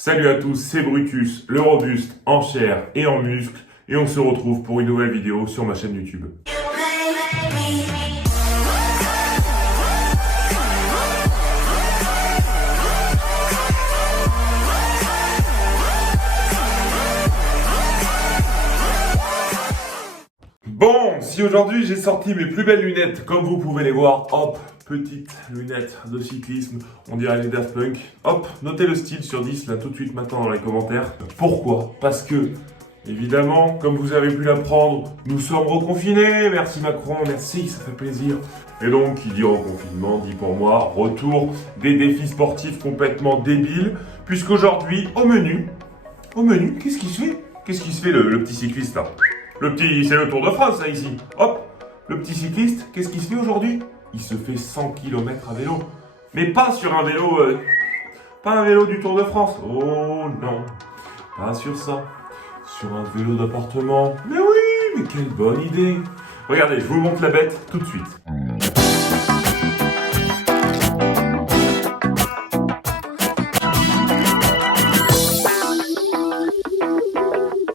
Salut à tous, c'est Brutus, le robuste, en chair et en muscle, et on se retrouve pour une nouvelle vidéo sur ma chaîne YouTube. Bon, si aujourd'hui j'ai sorti mes plus belles lunettes, comme vous pouvez les voir, hop, petites lunettes de cyclisme, on dirait les Daft Punk. Hop, notez le style sur 10 là tout de suite maintenant dans les commentaires. Pourquoi? Parce que, évidemment, comme vous avez pu l'apprendre, nous sommes reconfinés, merci Macron, merci, ça fait plaisir. Et donc, qui dit reconfinement, dit pour moi, retour des défis sportifs complètement débiles, puisqu'aujourd'hui, au menu, qu'est-ce qui se fait? Qu'est-ce qui se fait le petit cycliste là? C'est le Tour de France, là, ici. Hop, le petit cycliste, qu'est-ce qu'il se fait aujourd'hui? Il se fait 100 km à vélo. Mais pas sur un vélo, pas un vélo du Tour de France. Oh non, pas sur ça. Sur un vélo d'appartement. Mais oui, mais quelle bonne idée. Regardez, je vous montre la bête tout de suite.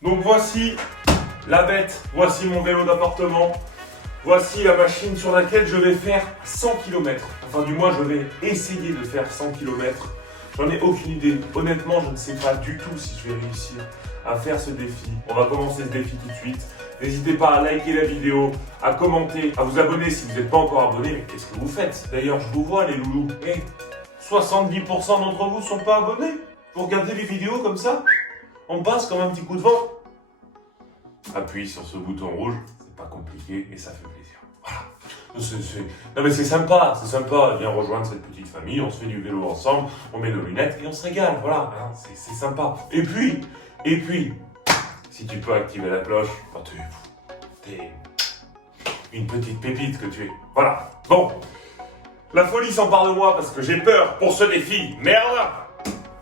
Donc voici la bête, voici mon vélo d'appartement, voici la machine sur laquelle je vais faire 100 km. Enfin du moins je vais essayer de faire 100 km. J'en ai aucune idée. Honnêtement, je ne sais pas du tout si je vais réussir à faire ce défi. On va commencer ce défi tout de suite. N'hésitez pas à liker la vidéo, à commenter, à vous abonner si vous n'êtes pas encore abonné. Mais qu'est-ce que vous faites? D'ailleurs, je vous vois les loulous. 70% d'entre vous ne sont pas abonnés. Vous regardez les vidéos comme ça, on passe comme un petit coup de vent. Appuie sur ce bouton rouge, c'est pas compliqué et ça fait plaisir. Voilà. Non mais c'est sympa. Viens rejoindre cette petite famille, on se fait du vélo ensemble, on met nos lunettes et on se régale. Voilà, hein, c'est sympa. Et puis, si tu peux activer la cloche, t'es une petite pépite que tu es. Voilà. Bon, la folie s'empare de moi parce que j'ai peur pour ce défi. Merde.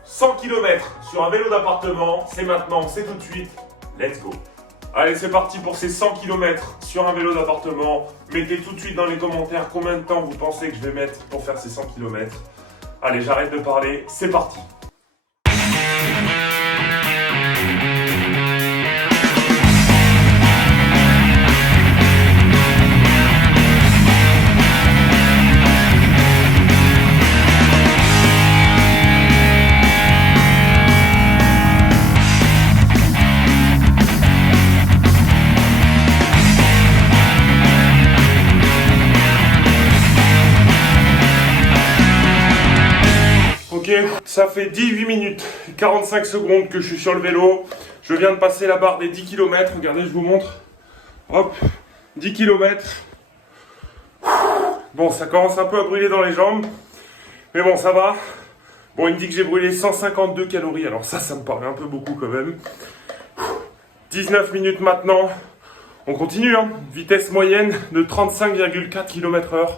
100 km sur un vélo d'appartement, c'est maintenant, c'est tout de suite. Let's go. Allez, c'est parti pour ces 100 km sur un vélo d'appartement. Mettez tout de suite dans les commentaires combien de temps vous pensez que je vais mettre pour faire ces 100 km. Allez, j'arrête de parler, c'est parti. Ok, ça fait 18 minutes et 45 secondes que je suis sur le vélo. Je viens de passer la barre des 10 km. Regardez, je vous montre. Hop, 10 km. Bon, ça commence un peu à brûler dans les jambes. Mais bon, ça va. Bon, il me dit que j'ai brûlé 152 calories. Alors ça me paraît un peu beaucoup quand même. 19 minutes maintenant. On continue, hein. Vitesse moyenne de 35,4 km/h.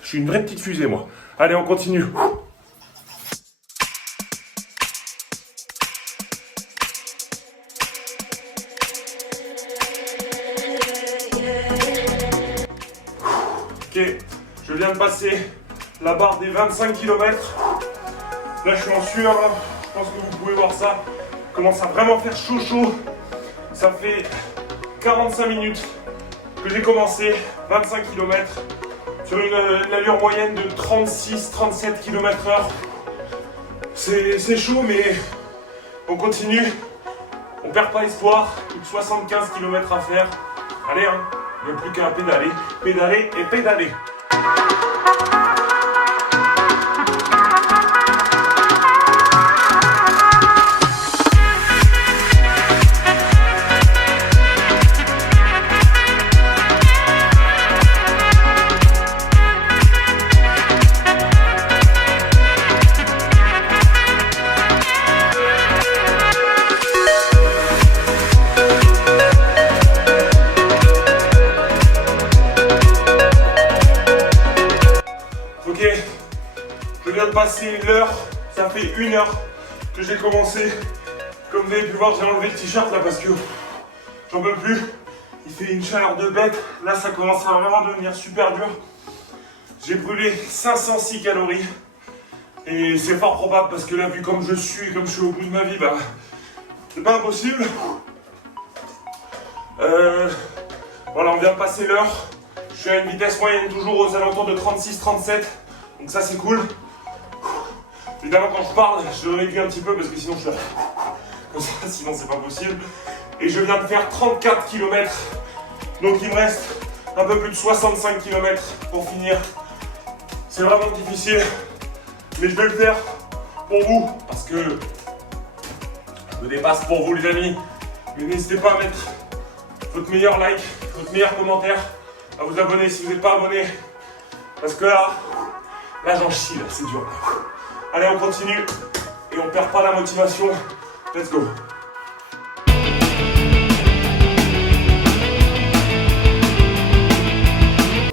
Je suis une vraie petite fusée, moi. Allez, on continue. Ok, je viens de passer la barre des 25 km. Là, je suis en sueur, là. Je pense que vous pouvez voir ça. Il commence à vraiment faire chaud. Ça fait 45 minutes que j'ai commencé, 25 km, sur une allure moyenne de 36-37 km/h. C'est chaud, mais on continue. On perd pas espoir. Plus de 75 km à faire. Allez, hein. Il n'y a plus qu'à pédaler et pédaler. Passer l'heure, ça fait 1 heure que j'ai commencé. Comme vous avez pu voir, j'ai enlevé le t-shirt là parce que j'en peux plus. Il fait une chaleur de bête. Là, ça commence à vraiment devenir super dur. J'ai brûlé 506 calories. Et c'est fort probable parce que là, vu comme je suis, comme je suis au bout de ma vie, bah, c'est pas impossible. Voilà, on vient de passer l'heure. Je suis à une vitesse moyenne toujours aux alentours de 36-37. Donc ça, c'est cool. Évidemment, quand je parle, je le réduis un petit peu parce que sinon, je suis là. Comme ça, sinon, c'est pas possible. Et je viens de faire 34 km. Donc, il me reste un peu plus de 65 km pour finir. C'est vraiment difficile. Mais je vais le faire pour vous. Parce que je me dépasse pour vous, les amis. Mais n'hésitez pas à mettre votre meilleur like, votre meilleur commentaire, à vous abonner si vous n'êtes pas abonné. Parce que là j'en chie, là, c'est dur. Allez, on continue et on perd pas la motivation. Let's go.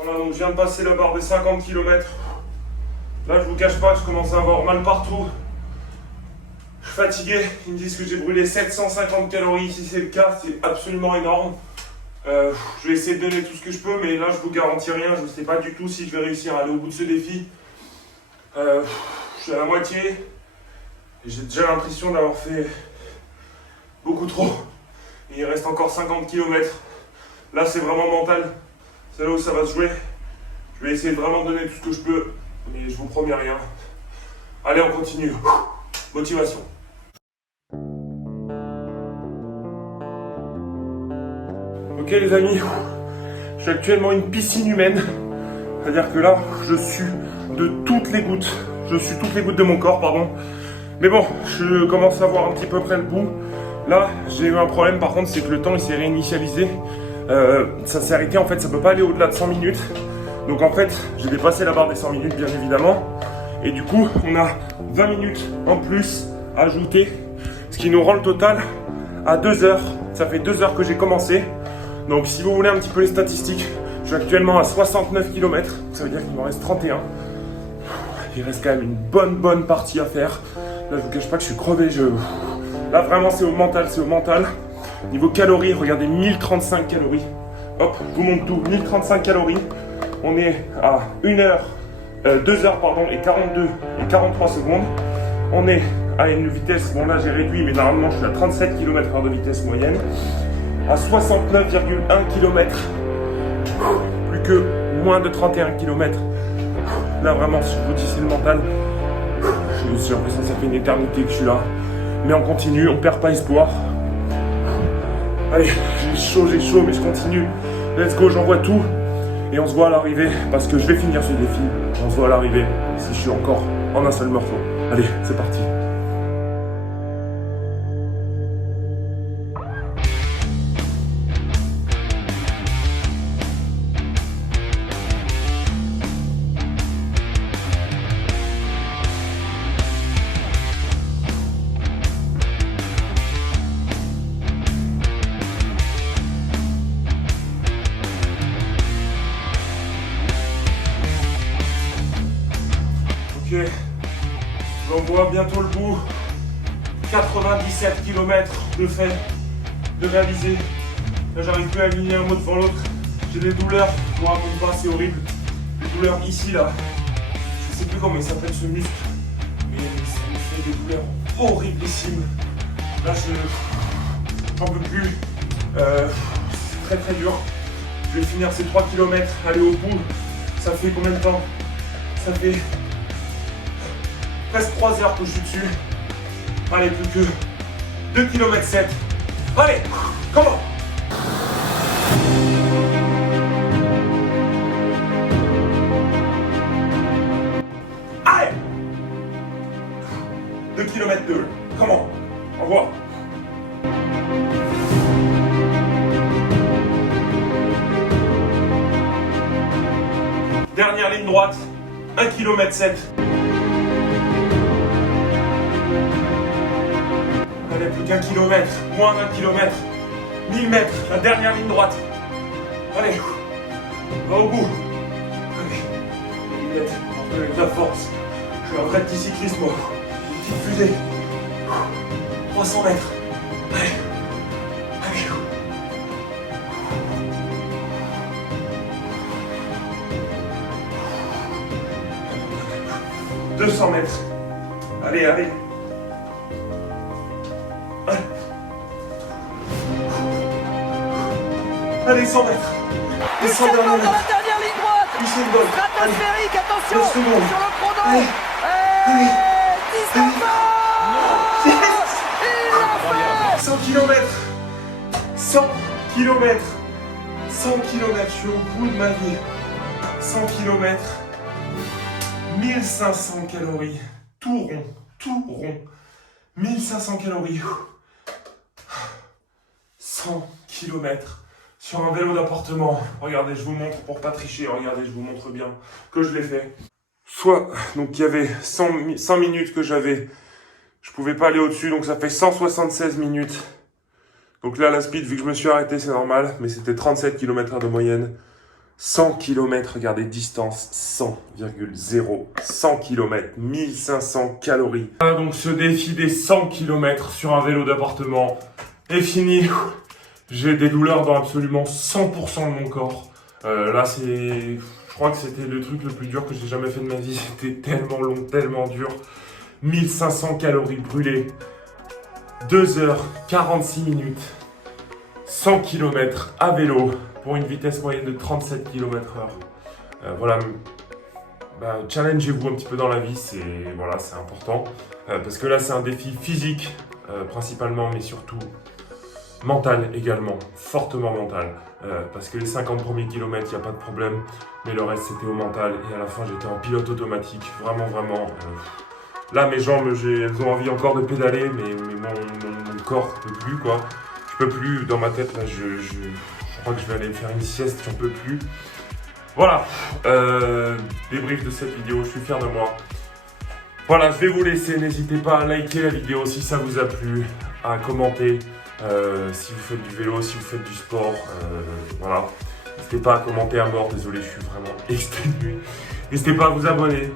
Voilà, donc je viens de passer la barre des 50 km. Là, je vous cache pas que je commence à avoir mal partout. Je suis fatigué. Ils me disent que j'ai brûlé 750 calories. Si c'est le cas, c'est absolument énorme. Je vais essayer de donner tout ce que je peux, mais là, je vous garantis rien. Je ne sais pas du tout si je vais réussir à aller au bout de ce défi. Je suis à la moitié. Et j'ai déjà l'impression d'avoir fait beaucoup trop. Et il reste encore 50 km. Là, c'est vraiment mental. C'est là où ça va se jouer. Je vais essayer de vraiment donner tout ce que je peux. Mais je vous promets rien. Allez, on continue. Motivation. Ok les amis, je suis actuellement une piscine humaine. C'est-à-dire que là, je suis toutes les gouttes de mon corps, pardon. Mais bon, je commence à voir un petit peu près le bout. Là, j'ai eu un problème par contre, c'est que le temps il s'est réinitialisé. Ça s'est arrêté, en fait, ça peut pas aller au-delà de 100 minutes. Donc en fait, j'ai dépassé la barre des 100 minutes, bien évidemment. Et du coup, on a 20 minutes en plus ajoutées, ce qui nous rend le total à 2 heures. Ça fait 2 heures que j'ai commencé. Donc si vous voulez un petit peu les statistiques, je suis actuellement à 69 km, ça veut dire qu'il m'en reste 31. Il reste quand même une bonne partie à faire. Là, je vous cache pas que je suis crevé. Là, vraiment, c'est au mental, Niveau calories, regardez, 1035 calories. Hop, je vous montre tout, 1035 calories. On est à 2 heures, et 42 et 43 secondes. On est à une vitesse, bon là j'ai réduit, mais normalement je suis à 37 km/h de vitesse moyenne. À 69,1 km. Plus que moins de 31 km. Là vraiment, si je vous dis c'est le mental. J'ai l'impression que ça fait une éternité que je suis là. Mais on continue, on perd pas espoir. Allez, j'ai chaud, mais je continue. Let's go, j'envoie tout. Et on se voit à l'arrivée, parce que je vais finir ce défi. On se voit à l'arrivée, si je suis encore en un seul morceau. Allez, c'est parti. Ok, j'en vois bientôt le bout. 97 km de fait, de réaliser. Là, j'arrive plus à aligner un mot devant l'autre. J'ai des douleurs, je vous raconte pas, c'est horrible. Des douleurs ici, là. Je sais plus comment il s'appelle ce muscle, mais ça me fait des douleurs horriblissimes. Là, j'en peux plus. C'est très dur. Je vais finir ces 3 km, aller au bout. Ça fait combien de temps? Ça fait presque 3 heures que je suis dessus. Allez, plus que 2 km 7. Allez, comment? Allez, 2 km 2. Comment? Au revoir. Dernière ligne droite, 1 km 7. Allez, plus qu'un kilomètre, moins d'un kilomètre, 1000 mètres, la dernière ligne droite. Allez, va au bout. Allez, les lunettes, avec la force. Je suis un vrai petit cycliste, moi. Une petite fusée. 300 mètres. Allez, allez. 200 mètres. Allez, allez. Allez, 100 mètres. Les 100 derniers Dans mètres. la dernière ligne droite. Usain Bolt. Allez. Stratosphérique, attention 9 secondes. sur le chrono. Allez. Allez. 19 ans. Il l'a fait. 100 km. 100 km. 100 km. Je suis au bout de ma vie. 100 km. 1500 calories. Tout rond. Tout rond. 1500 calories. 100 km sur un vélo d'appartement. Regardez, je vous montre pour pas tricher. Regardez, je vous montre bien que je l'ai fait. Soit, donc il y avait 100 minutes que j'avais. Je pouvais pas aller au-dessus, donc ça fait 176 minutes. Donc là, la speed, vu que je me suis arrêté, c'est normal. Mais c'était 37 km/h de moyenne. 100 km, regardez, distance 100,0. 100 km, 1500 calories. Donc ce défi des 100 km sur un vélo d'appartement est fini. J'ai des douleurs dans absolument 100% de mon corps. Là, je crois que c'était le truc le plus dur que j'ai jamais fait de ma vie. C'était tellement long, tellement dur. 1500 calories brûlées. 2h46 minutes. 100 km à vélo pour une vitesse moyenne de 37 km/h. Voilà. Challengez-vous un petit peu dans la vie, c'est important. Parce que là, c'est un défi physique principalement, mais surtout mental également, fortement mental. Parce que les 50 premiers kilomètres, il n'y a pas de problème, mais le reste c'était au mental. Et à la fin, j'étais en pilote automatique, vraiment. Là, mes jambes, elles ont envie encore de pédaler, mais mon corps ne peut plus, quoi. Je peux plus, dans ma tête, là, je crois que je vais aller me faire une sieste, j'en peux plus. Voilà, débrief de cette vidéo, je suis fier de moi. Voilà, je vais vous laisser, n'hésitez pas à liker la vidéo si ça vous a plu, à commenter si vous faites du vélo, si vous faites du sport, voilà. N'hésitez pas à commenter à mort, désolé, je suis vraiment exténué. N'hésitez pas à vous abonner,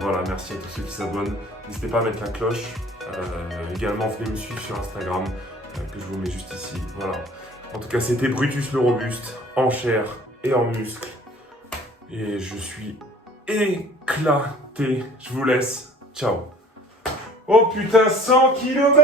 voilà, merci à tous ceux qui s'abonnent. N'hésitez pas à mettre la cloche, également venez me suivre sur Instagram, que je vous mets juste ici, voilà. En tout cas, c'était Brutus le Robuste, en chair et en muscle. Et je suis éclaté. Je vous laisse. Ciao. Oh putain, 100 km.